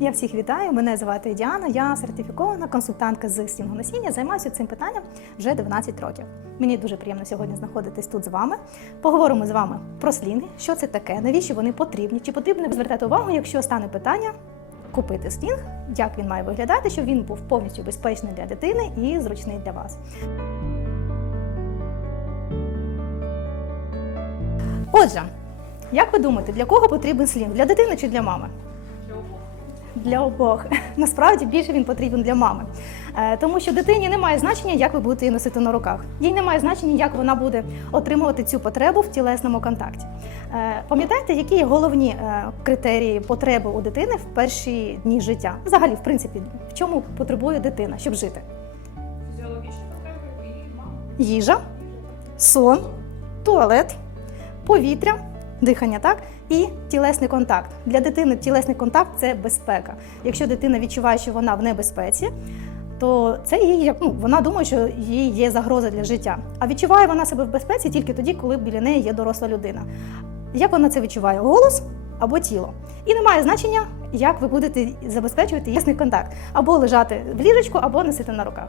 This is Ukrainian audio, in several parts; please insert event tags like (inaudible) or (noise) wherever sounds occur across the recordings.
Я всіх вітаю. Мене звати Діана. Я сертифікована консультантка з стінгоносіння. Займаюся цим питанням вже 12 років. Мені дуже приємно сьогодні знаходитись тут з вами. Поговоримо з вами про слінги, що це таке, навіщо вони потрібні, чи потрібно звертати увагу, якщо стане питання. Купити слінг, як він має виглядати, щоб він був повністю безпечний для дитини і зручний для вас. Отже, як ви думаєте, для кого потрібен слінг? Для дитини чи для мами? Для обох. (laughs) Насправді більше він потрібен для мами. Е, Тому що дитині немає значення, як ви будете її носити на руках. Їй немає значення, як вона буде отримувати цю потребу в тілесному контакті. Е, Пам'ятаєте, які є головні е, критерії потреби у дитини в перші дні життя? Взагалі, в принципі, в чому потребує дитина, щоб жити? Фізіологічні потреби і мама. Їжа, сон, туалет, повітря, дихання, так? І тілесний контакт. Для дитини тілесний контакт це безпека. Якщо дитина відчуває, що вона в небезпеці, то це їй як ну, вона думає, що їй є загроза для життя. А відчуває вона себе в безпеці тільки тоді, коли біля неї є доросла людина. Як вона це відчуває? Голос або тіло. І немає значення, як ви будете забезпечувати тілесний контакт, або лежати в ліжечку, або носити на руках.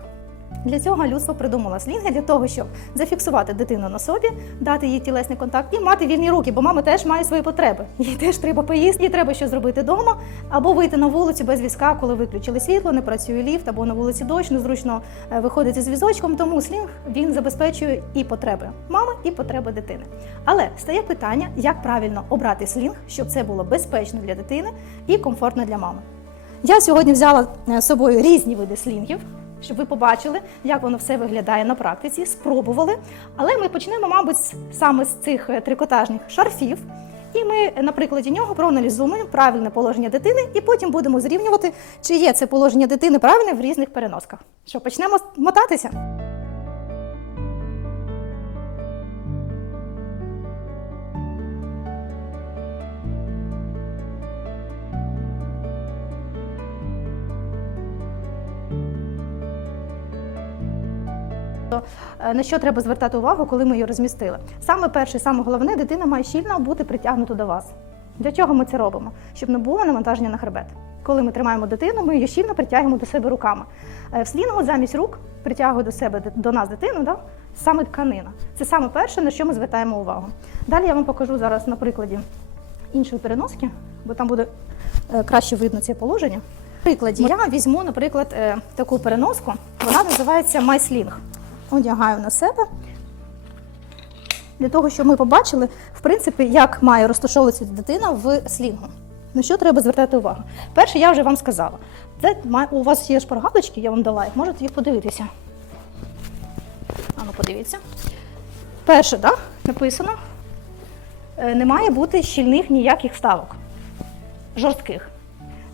Для цього людство придумало слінги для того, щоб зафіксувати дитину на собі, дати їй тілесний контакт і мати вільні руки, бо мама теж має свої потреби. Їй теж треба поїсти, їй треба щось зробити вдома, або вийти на вулицю без візка, коли виключили світло, не працює ліфт, або на вулиці дощ, незручно е, виходити з візочком. Тому слінг він забезпечує і потреби мами, і потреби дитини. Але стає питання, як правильно обрати слінг, щоб це було безпечно для дитини і комфортно для мами. Я сьогодні взяла е, з собою різні види слінгів, щоб ви побачили, як воно все виглядає на практиці, спробували. Але ми почнемо, мабуть, саме з цих е, трикотажних шарфів. І ми на прикладі нього проаналізуємо правильне положення дитини, і потім будемо зрівнювати, чи є це положення дитини правильне в різних переносках. Що почнемо мотатися? На що треба звертати увагу, коли ми її розмістили? Саме перше, саме головне, дитина має щільно бути притягнута до вас. Для чого ми це робимо? Щоб не було навантаження на хребет. Коли ми тримаємо дитину, ми її щільно притягуємо до себе руками. Е, В слінгу замість рук притягує до себе до нас дитину, да? саме тканина. Це саме перше, на що ми звертаємо увагу. Далі я вам покажу зараз на прикладі іншої переноски, бо там буде е, краще видно це положення. Прикладі я візьму, наприклад, е, таку переноску. Вона називається MySling. Одягаю на себе. Для того, щоб ми побачили, в принципі, як має розташовуватися дитина в слінгу. На що треба звертати увагу? Перше, я вже вам сказала. Це у вас є шпаргалочки, я вам дала їх, можете їх подивитися. А ну подивіться. Перше, так, написано, е, не має бути щільних ніяких вставок, жорстких.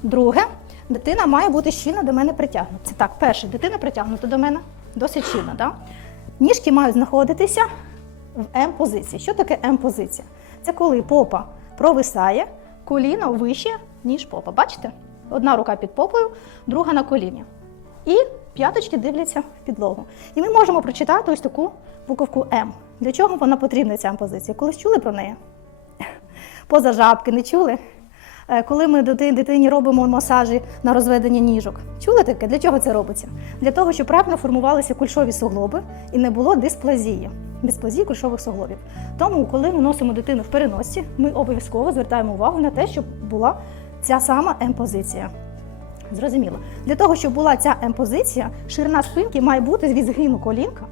Друге, дитина має бути щільно до мене притягнута. Це так, перше, дитина притягнута до мене досить щільно. Да? Ніжки мають знаходитися в М-позиції. Що таке М-позиція? Це коли попа провисає, коліно вище, ніж попа. Бачите? Одна рука під попою, друга на коліні. І п'яточки дивляться в підлогу. І ми можемо прочитати ось таку буковку М. Для чого вона потрібна, ця М-позиція? Колись чули про неї? Поза жабки не чули? Е, Коли ми дити- дитині робимо масажі на розведення ніжок. Чули таке? Для чого це робиться? Для того, щоб правильно формувалися кульшові суглоби і не було дисплазії, дисплазії кульшових суглобів. Тому, коли ми носимо дитину в переносці, ми обов'язково звертаємо увагу на те, щоб була ця сама М-позиція. Зрозуміло. Для того, щоб була ця М-позиція, ширина спинки має бути від згину колінка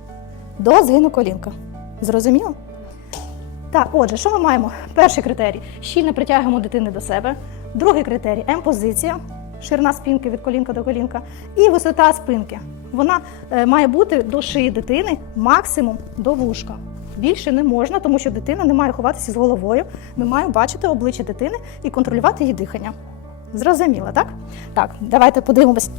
до згину колінка. Зрозуміло? Так, отже, що ми маємо? Перший критерій щільно притягуємо дитини до себе. Другий критерій М-позиція, ширина спинки від колінка до колінка, і висота спинки. Вона е, має бути до шиї дитини максимум до вушка. Більше не можна, тому що дитина не має ховатися з головою. Ми маємо бачити обличчя дитини і контролювати її дихання. Зрозуміло, так? Так, давайте подивимось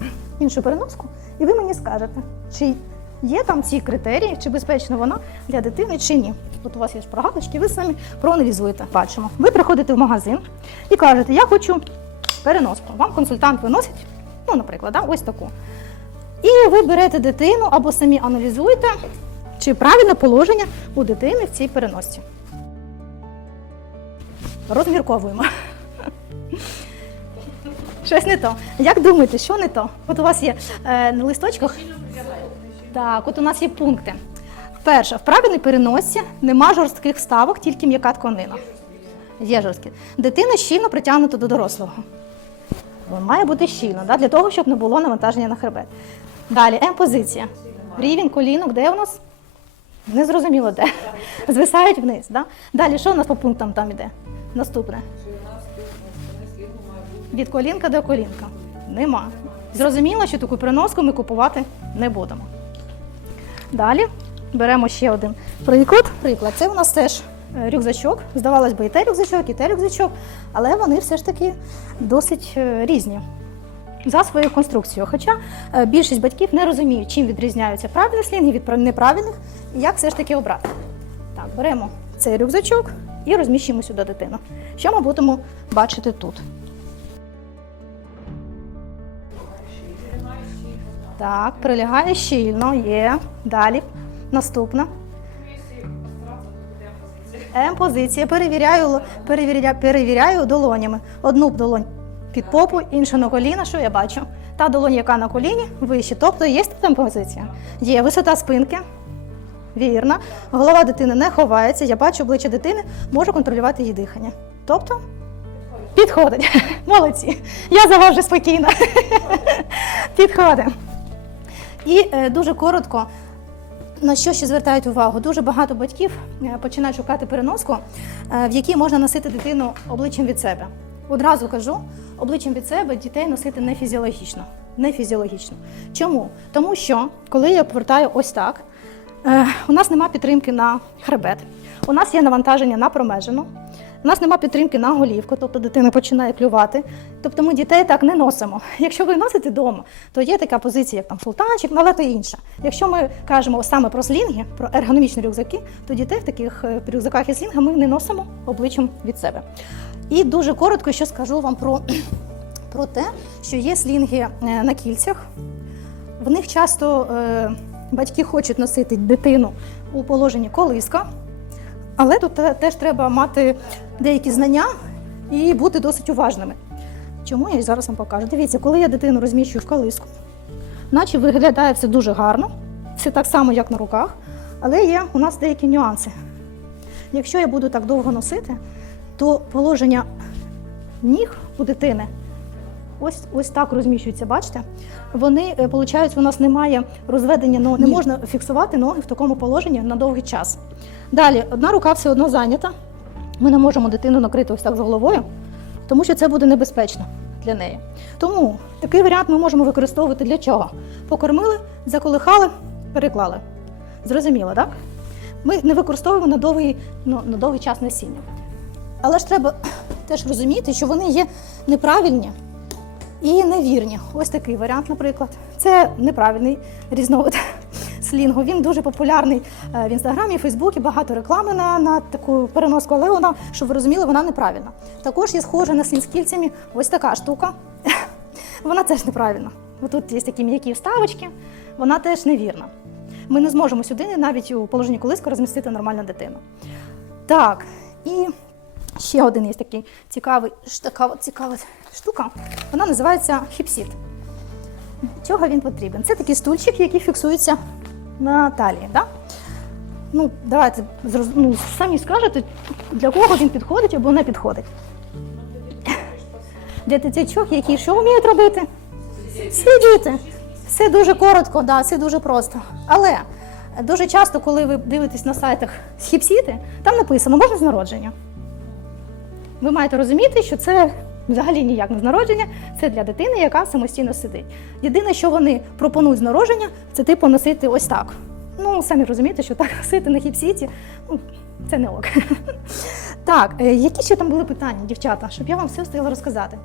іншу переноску, і ви мені скажете, чи є там ці критерії, чи безпечна вона для дитини, чи ні. От у вас є шпаргалочки, ви самі проаналізуєте. Бачимо. Ви приходите в магазин і кажете, я хочу переноску. Вам консультант виносить, ну, наприклад, да, ось таку. І ви берете дитину або самі аналізуєте, чи правильне положення у дитини в цій переносці. Розмірковуємо. Щось не то. Як думаєте, що не то? От у вас є е, на листочках. Так, от у нас є пункти. Перше, в правильній переносці нема жорстких ставок, тільки м'яка тканина. Є жорсткі. Дитина щільно притягнута до дорослого. Бо Має бути щільно, да? для того, щоб не було навантаження на хребет. Далі, М-позиція. Рівень колінок, де у нас? Незрозуміло де. Звисають вниз. Да? Далі, що у нас по пунктам там іде? Наступне. Від колінка до колінка. Нема. Зрозуміло, що таку приноску ми купувати не будемо. Далі беремо ще один приклад. Приклад. Це у нас теж е, рюкзачок. Здавалось би, і те рюкзачок, і те рюкзачок, але вони все ж таки досить е, різні за своєю конструкцією. Хоча е, більшість батьків не розуміють, чим відрізняються правильні слінги від неправильних і як все ж таки обрати. Так, беремо цей рюкзачок і розміщуємо сюди дитину. Що ми будемо бачити тут? Так, прилягає щільно, є. Далі. Наступна. М-позиція. Перевіряю, л- перевіряю, долонями. Одну долонь під попу, іншу на коліна, що я бачу. Та долонь, яка на коліні, вище. Тобто є тут М-позиція. Є висота спинки. Вірно. Голова дитини не ховається. Я бачу обличчя дитини, можу контролювати її дихання. Тобто підходить. (laughs) Молодці. Я за вас вже спокійна. (laughs) Підходить. І е, дуже коротко, на що ще звертають увагу? Дуже багато батьків е, починають шукати переноску, е, в якій можна носити дитину обличчям від себе. Одразу кажу, обличчям від себе дітей носити не фізіологічно. Не фізіологічно. Чому? Тому що коли я повертаю ось так, у нас нема підтримки на хребет, у нас є навантаження на промежину, у нас нема підтримки на голівку, тобто дитина починає клювати. Тобто ми дітей так не носимо. (laughs) Якщо ви носите вдома, то є така позиція, як там султанчик, але то інша. Якщо ми кажемо саме про слінги, про ергономічні рюкзаки, то дітей в таких е, рюкзаках і слінгах ми не носимо обличчям від себе. І дуже коротко ще скажу вам про, (clears throat) про те, що є слінги е, на кільцях. В них часто е, батьки хочуть носити дитину у положенні колиска, але тут теж треба мати деякі знання і бути досить уважними. Чому я зараз вам покажу? Дивіться, коли я дитину розміщую в колиску, наче виглядає все дуже гарно, все так само, як на руках, але є у нас деякі нюанси. Якщо я буду так довго носити, то положення ніг у дитини ось, ось так розміщуються, бачите? Вони, виходить, у нас немає розведення ног, не можна фіксувати ноги в такому положенні на довгий час. Далі, одна рука все одно зайнята. Ми не можемо дитину накрити ось так з головою, тому що це буде небезпечно для неї. Тому такий варіант ми можемо використовувати для чого? Покормили, заколихали, переклали. Зрозуміло, так? Ми не використовуємо на довгий, ну, на довгий час носіння. Але ж треба теж розуміти, що вони є неправильні і невірні. Ось такий варіант, наприклад. Це неправильний різновид (laughs) слінгу. Він дуже популярний е, в інстаграмі, Фейсбуці, багато реклами на, на таку переноску, але вона, щоб ви розуміли, вона неправильна. Також є схожа на слінг з кільцями ось така штука. (laughs) Вона теж неправильна. Тут є такі м'які вставочки, вона теж невірна. Ми не зможемо сюди навіть у положенні колиска розмістити нормальну дитину. Так, і ще один є такий цікавий, така цікава штука. Вона називається хіпсіт. Чого він потрібен? Це такий стульчик, який фіксується на талії. Да? Ну, давайте ну, самі скажете, для кого він підходить або не підходить. Для діточок, які що вміють робити? Сидіти. Все дуже коротко, да, все дуже просто. Але дуже часто, коли ви дивитесь на сайтах з хіпсіти, там написано можна з народження. Ви маєте розуміти, що це взагалі ніяк не з народження, це для дитини, яка самостійно сидить. Єдине, що вони пропонують з народження, це типу носити ось так. Ну, самі розумієте, що так (laughs) носити на хіпсіті, ну, це не ок. (laughs) Так, е, які ще там були питання, дівчата, щоб я вам все встигла розказати.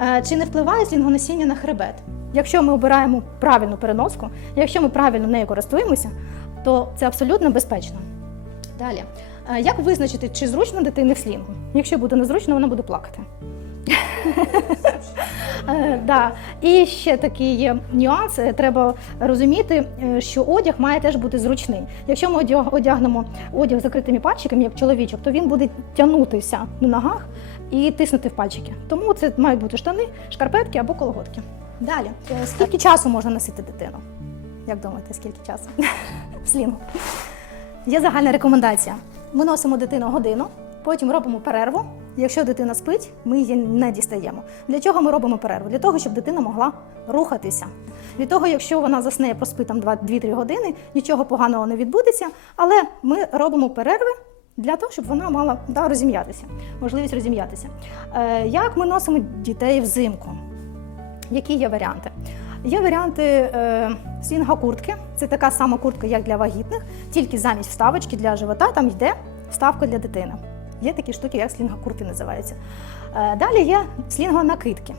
Е, Чи не впливає слінгоносіння на хребет? Якщо ми обираємо правильну переноску, якщо ми правильно нею користуємося, то це абсолютно безпечно. Далі, як визначити, чи зручно дитини в слінгу? Якщо буде незручно, вона буде плакати. (laughs) Е, да. І ще такий є нюанс. е, Треба розуміти, е, що одяг має теж бути зручний. Якщо ми одягнемо одяг з закритими пальчиками, як чоловічок, то він буде тягнутися на ногах і тиснути в пальчики. Тому це мають бути штани, шкарпетки або колготки. Далі, Е, скільки часу можна носити дитину? Як думаєте, скільки часу? (laughs) В слінгу. Є загальна рекомендація. Ми носимо дитину годину, потім робимо перерву. Якщо дитина спить, ми її не дістаємо. Для чого ми робимо перерву? Для того, щоб дитина могла рухатися. Від того, якщо вона засне проспить там 2-3 години, нічого поганого не відбудеться, але ми робимо перерви для того, щоб вона мала да, розім'ятися, можливість розім'ятися. Е, як ми носимо дітей взимку? Які є варіанти? Є варіанти е, слінга куртки. Це така сама куртка, як для вагітних, тільки замість вставочки для живота там йде вставка для дитини. Є такі штуки, як слінга куртки називається. Е, далі є слінга накидки.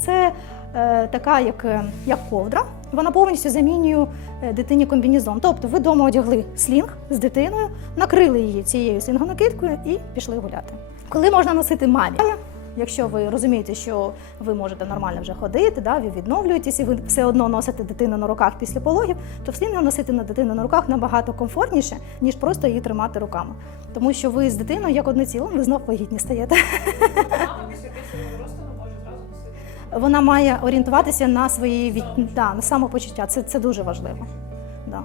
Це е, така, як, е, як ковдра. Вона повністю замінює е, дитині комбінезон. Тобто ви вдома одягли слінг з дитиною, накрили її цією слінгонакидкою і пішли гуляти. Коли можна носити мамі? Якщо ви розумієте, що ви можете нормально вже ходити, да, ви відновлюєтесь і ви все одно носите дитину на руках після пологів, то слінгу носити на дитину на руках набагато комфортніше, ніж просто її тримати руками. Тому що ви з дитиною як одне ціло, ви знов вагітні стаєте. Вона має орієнтуватися на свої від... да, на самопочуття. Це, це дуже важливо. Да.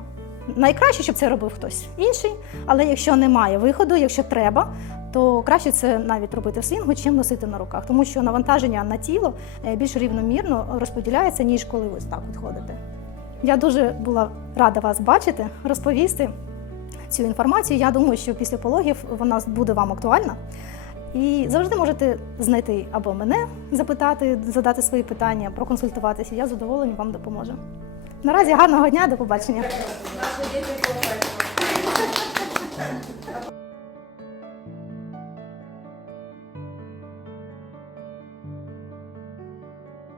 Найкраще, щоб це робив хтось інший, але якщо немає виходу, якщо треба, то краще це навіть робити в слінгу, чим носити на руках, тому що навантаження на тіло е, більш рівномірно розподіляється, ніж коли ви так от ходите. Я дуже була рада вас бачити, розповісти цю інформацію. Я думаю, що після пологів вона буде вам актуальна. І завжди можете знайти або мене запитати, задати свої питання, проконсультуватися. Я з вам допоможу. Наразі гарного дня, до побачення.